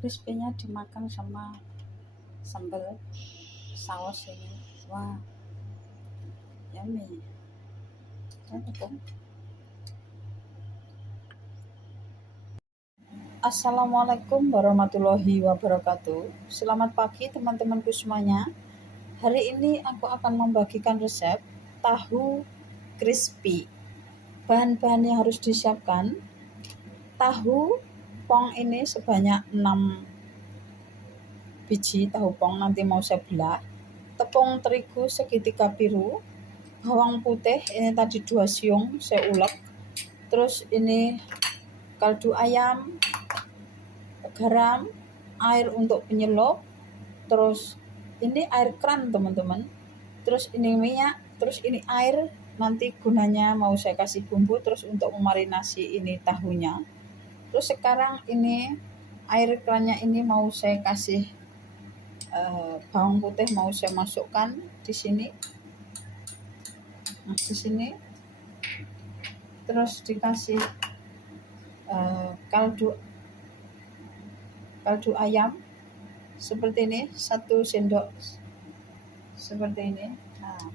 crispy-nya dimakan sama sambal saus ini. Wah, yummy. Assalamualaikum warahmatullahi wabarakatuh. Selamat pagi teman-temanku semuanya. Hari ini aku akan membagikan resep tahu crispy. Bahan-bahan yang harus disiapkan: tahu pong ini sebanyak 6 biji tahu pong, nanti mau saya belah. Tepung terigu segitiga biru, bawang putih ini tadi 2 siung saya ulek. Terus ini kaldu ayam, garam, air untuk penyelup, terus ini air kran teman-teman, terus ini minyak, terus ini air, nanti gunanya mau saya kasih bumbu, terus untuk memarinasi ini tahunya. Terus sekarang ini air krannya ini mau saya kasih bawang putih, mau saya masukkan di sini. Nah, di sini terus dikasih kaldu ayam seperti ini 1 sendok seperti ini. Nah,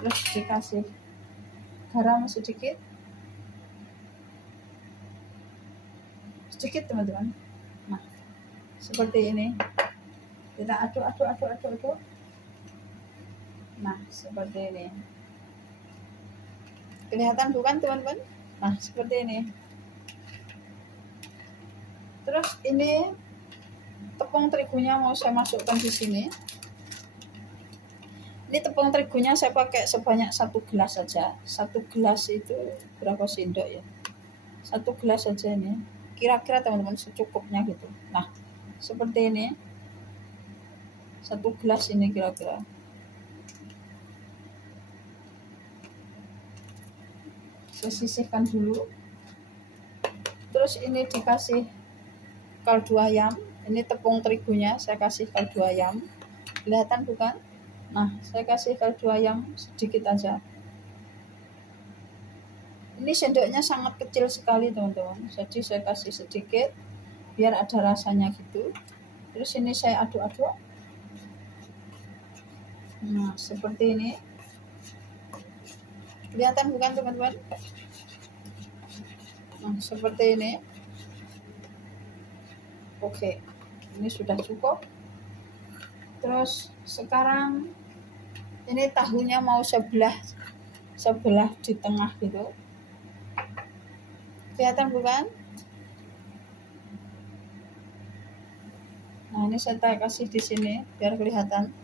terus dikasih garam sedikit teman-teman. Nah, seperti ini kita aduk. Nah, seperti ini, kelihatan bukan teman-teman? Nah, seperti ini. Terus ini tepung terigunya mau saya masukkan di sini. Ini tepung terigunya saya pakai sebanyak 1 gelas saja. 1 gelas itu berapa sendok ya? 1 gelas saja ini. Kira-kira teman-teman secukupnya gitu. Nah, seperti ini. 1 gelas ini kira-kira. Saya sisihkan dulu. Terus ini dikasih kaldu ayam. Ini tepung terigunya saya kasih kaldu ayam. Kelihatan bukan? Nah, saya kasih kaldu ayam sedikit aja. Ini sendoknya sangat kecil sekali teman-teman, jadi saya kasih sedikit biar ada rasanya gitu. Terus ini saya aduk-aduk. Nah, seperti ini. Kelihatan bukan teman-teman? Nah, seperti ini. Oke, ini sudah cukup. Terus sekarang ini tahunya mau sebelah di tengah gitu. Kelihatan bukan? Nah, ini saya kasih di sini biar kelihatan.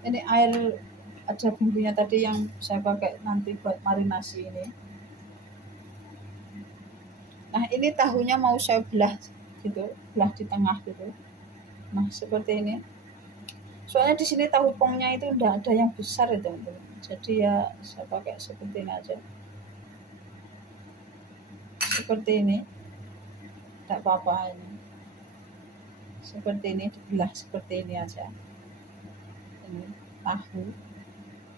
Ini air, ada bumbunya tadi yang saya pakai nanti buat marinasi ini. Nah, ini tahunya mau saya belah gitu, belah di tengah gitu. Nah, seperti ini. Soalnya di sini tahu pongnya itu udah ada yang besar ya teman-teman. Jadi ya saya pakai seperti ini aja. Seperti ini. Tidak apa-apa ini. Seperti ini dibelah seperti ini aja. Ini tahu.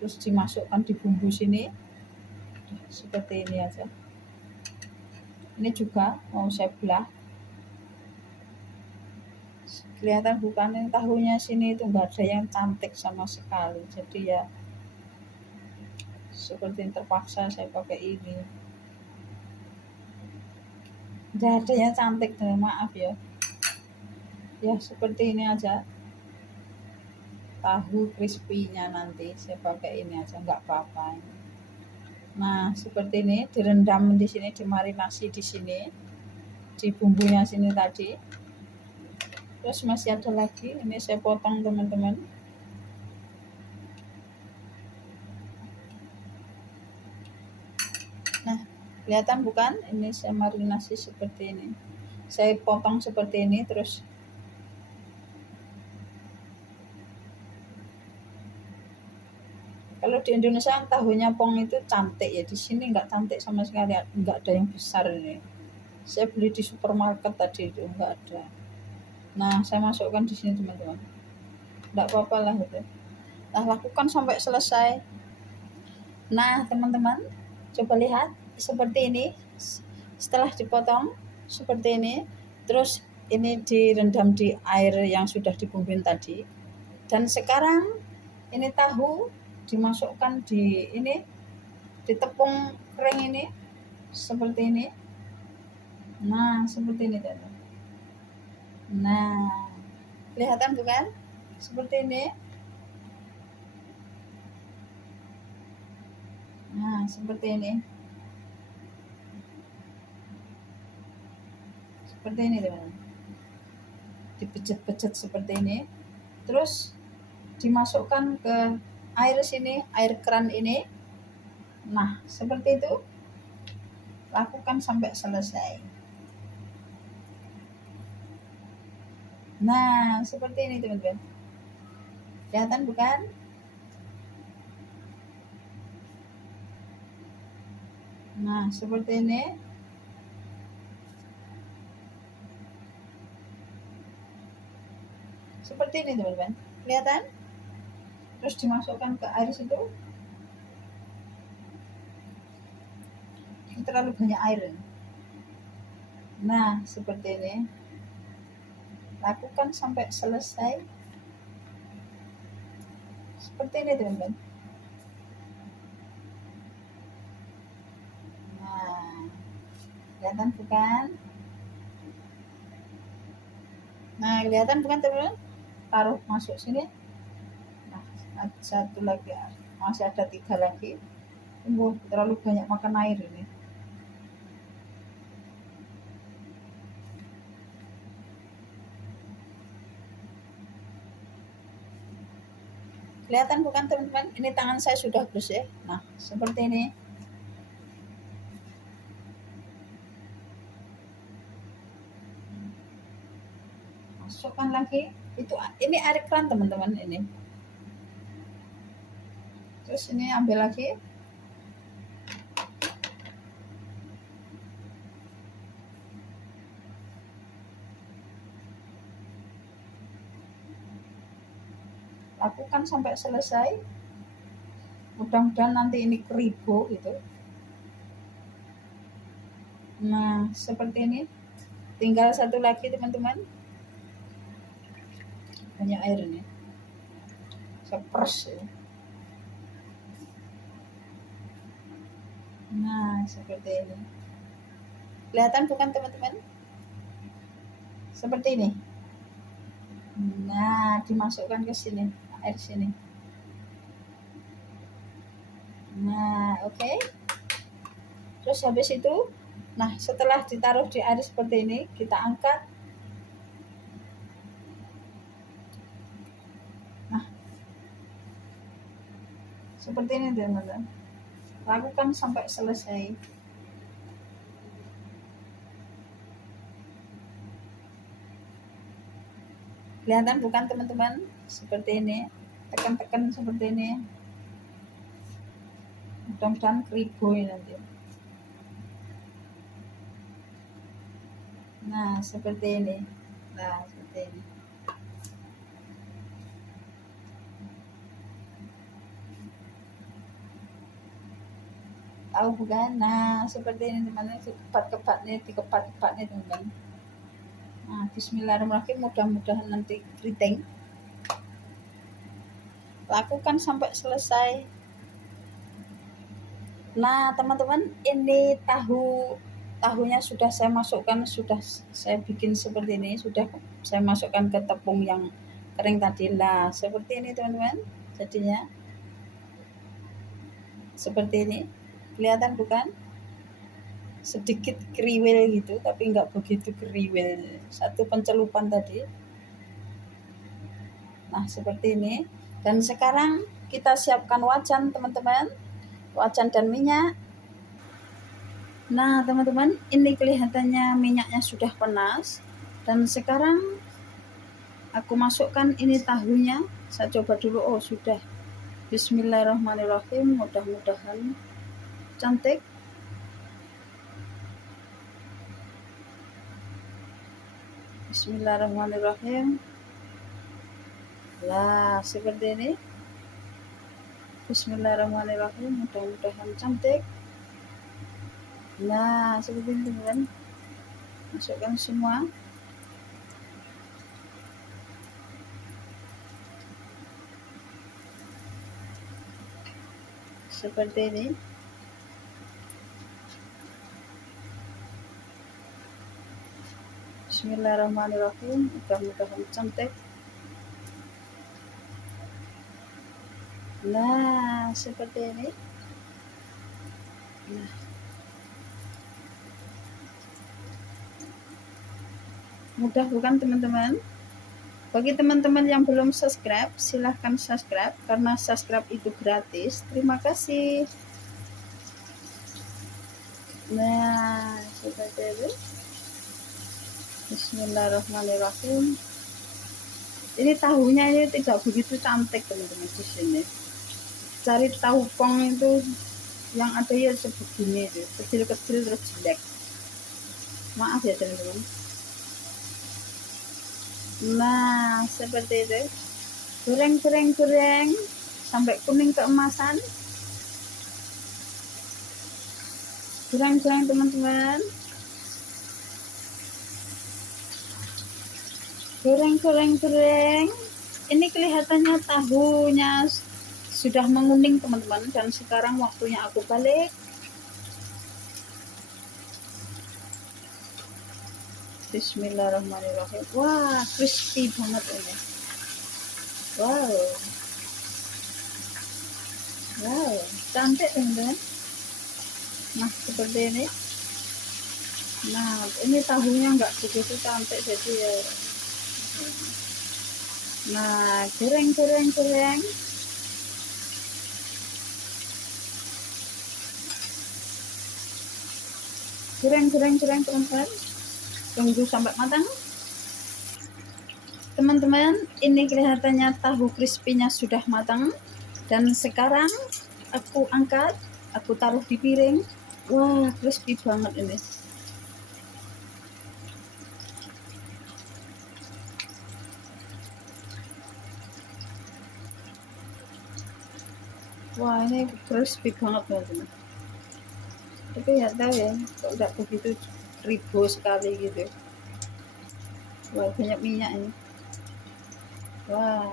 Terus dimasukkan di bumbu sini. Seperti ini aja. Ini juga mau saya belah. Kelihatan bukan? Yang tahunya sini itu enggak ada yang cantik sama sekali. Jadi ya seperti yang terpaksa saya pakai ini. Enggak ada yang cantik, maaf ya. Ya seperti ini aja. Tahu crispy-nya nanti saya pakai ini aja, enggak apa-apa. Nah, seperti ini direndam di sini, dimarinasi di sini, di bumbunya sini tadi. Terus masih ada lagi, ini saya potong teman-teman. Nah, kelihatan bukan? Ini saya marinasi seperti ini. Saya potong seperti ini, terus kalau di Indonesia tahunya pong itu cantik ya, di sini enggak cantik sama sekali, enggak ada yang besar ini. Saya beli di supermarket tadi itu enggak ada. Nah, saya masukkan di sini teman-teman. Enggak apa-apa lah gitu. Nah, lakukan sampai selesai. Nah, teman-teman, coba lihat seperti ini. Setelah dipotong seperti ini, terus ini direndam di air yang sudah dibumbuin tadi. Dan sekarang ini tahu dimasukkan di ini, di tepung kering ini seperti ini. Nah, seperti ini teman. Nah, kelihatan bukan? Seperti ini. Nah, seperti ini. Seperti ini teman. Dipejet-pejet seperti ini. Terus dimasukkan ke air sini, air keran ini. Nah, seperti itu. Lakukan sampai selesai. Nah, seperti ini teman-teman. Kelihatan bukan? Nah, seperti ini. Seperti ini teman-teman. Kelihatan? Terus dimasukkan ke air situ. Terlalu banyak air. Nah, seperti ini. Lakukan sampai selesai. Seperti ini teman-teman. Nah, kelihatan bukan? Nah, kelihatan bukan teman-teman? Taruh masuk sini. Nah, satu lagi, masih ada 3 lagi. Terlalu banyak makan air ini. Kelihatan bukan teman-teman? Ini tangan saya sudah bersih. Nah, seperti ini. Masukkan lagi. Ini air keran teman-teman ini. Terus ini ambil lagi. Lakukan sampai selesai. Mudah-mudahan nanti ini keribu gitu. Nah, seperti ini. Tinggal satu lagi teman-teman. Banyak air ini. Sepers ya. Nah, seperti ini. Kelihatan bukan teman-teman? Seperti ini. Nah, dimasukkan ke sini, air sini. Nah, oke. Terus habis itu, nah setelah ditaruh di air seperti ini, kita angkat. Nah, seperti ini teman-teman. Lakukan sampai selesai. Kelihatan bukan teman-teman? Seperti ini. Tekan-tekan seperti ini. Mudah-mudahan keribu nanti. Nah, seperti ini. Nah, seperti ini. Tahu bukan? Nah, seperti ini teman-teman. Dikepat-kepat nih teman-teman. Nah, bismillahirrahmanirrahim. Mudah-mudahan nanti keriting. Lakukan sampai selesai. Nah, teman-teman, ini tahunya sudah saya masukkan, sudah saya bikin seperti ini, sudah saya masukkan ke tepung yang kering tadi. Nah, seperti ini teman-teman. Jadinya seperti ini. Kelihatan bukan? Sedikit kriwil gitu, tapi enggak begitu kriwil. Satu pencelupan tadi. Nah, seperti ini. Dan sekarang kita siapkan wajan, teman-teman. Wajan dan minyak. Nah, teman-teman, ini kelihatannya minyaknya sudah panas. Dan sekarang aku masukkan ini tahunya. Saya coba dulu. Oh, sudah. Bismillahirrahmanirrahim. Mudah-mudahan cantik. Bismillahirrahmanirrahim. Nah, seperti ini. Bismillahirrahmanirrahim. Mudah-mudahan cantik. Nah, seperti ini teman-teman. Masukkan semua. seperti ini. Bismillahirrahmanirrahim. Mudah-mudahan cantik. Nah, seperti ini. Nah, mudah bukan teman-teman? Bagi teman-teman yang belum subscribe, silahkan subscribe karena subscribe itu gratis. Terima kasih. Nah, seperti itu. Bismillahirrahmanirrahim. Ini tahunya ini tidak begitu cantik teman-teman di sini. Cari tahu pong itu yang ada ya sebegini itu, kecil-kecil terus jelek. Maaf ya teman-teman. Nah, seperti itu. Goreng sampai kuning keemasan. Goreng teman-teman. Goreng. Ini kelihatannya tahunya sudah menguning teman-teman, dan sekarang waktunya aku balik. Bismillahirrahmanirrahim. Wah, crispy banget ini. Wow, cantik teman-teman. Nah, seperti ini. Nah, ini tahunya nggak begitu cantik, jadi ya. Nah, goreng. Goreng teman-teman. Tunggu sampai matang. Teman-teman, ini kelihatannya tahu crispy-nya sudah matang. Dan sekarang aku angkat, aku taruh di piring. Wah, crispy banget ini. Wah, ini crispy banget teman-teman. Tapi ya tahu ya, kok nggak begitu ribu sekali gitu. Wah, banyak minyak ini. Wah,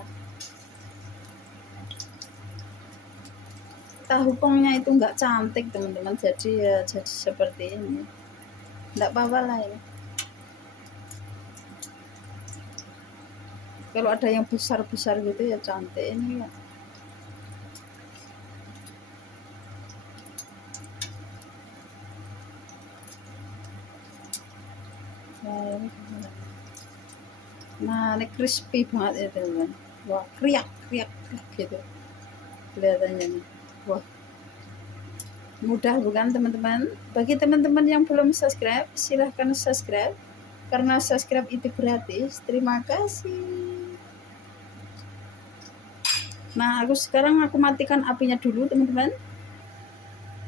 tahu pongnya itu nggak cantik teman-teman, jadi ya jadi seperti ini. Nggak apa-apa lah ini. Kalau ada yang besar gitu ya cantik ini ya. Nah, ini crispy banget ya teman-teman. Wah, kriak gitu kelihatannya nih. Wah, mudah bukan teman-teman? Bagi teman-teman yang belum subscribe, silahkan subscribe karena subscribe itu gratis. Terima kasih. Nah, sekarang aku matikan apinya dulu teman-teman.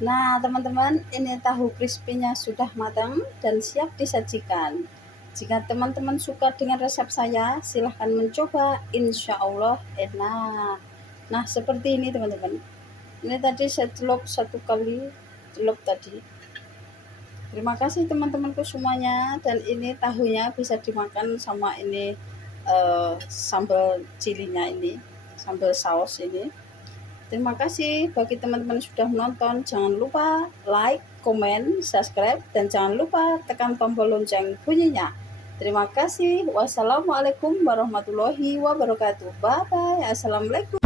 Nah teman-teman, ini tahu crispy-nya sudah matang dan siap disajikan. Jika teman-teman suka dengan resep saya, silahkan mencoba, insya Allah enak. Nah seperti ini teman-teman. Ini tadi saya celup 1 kali celup tadi. Terima kasih teman-temanku semuanya. Dan ini tahunya bisa dimakan sama ini sambal cilinya ini, sambal saus ini. Terima kasih bagi teman-teman sudah menonton. Jangan lupa like, komen, subscribe, dan jangan lupa tekan tombol lonceng bunyinya. Terima kasih. Wassalamualaikum warahmatullahi wabarakatuh. Bye-bye. Assalamualaikum.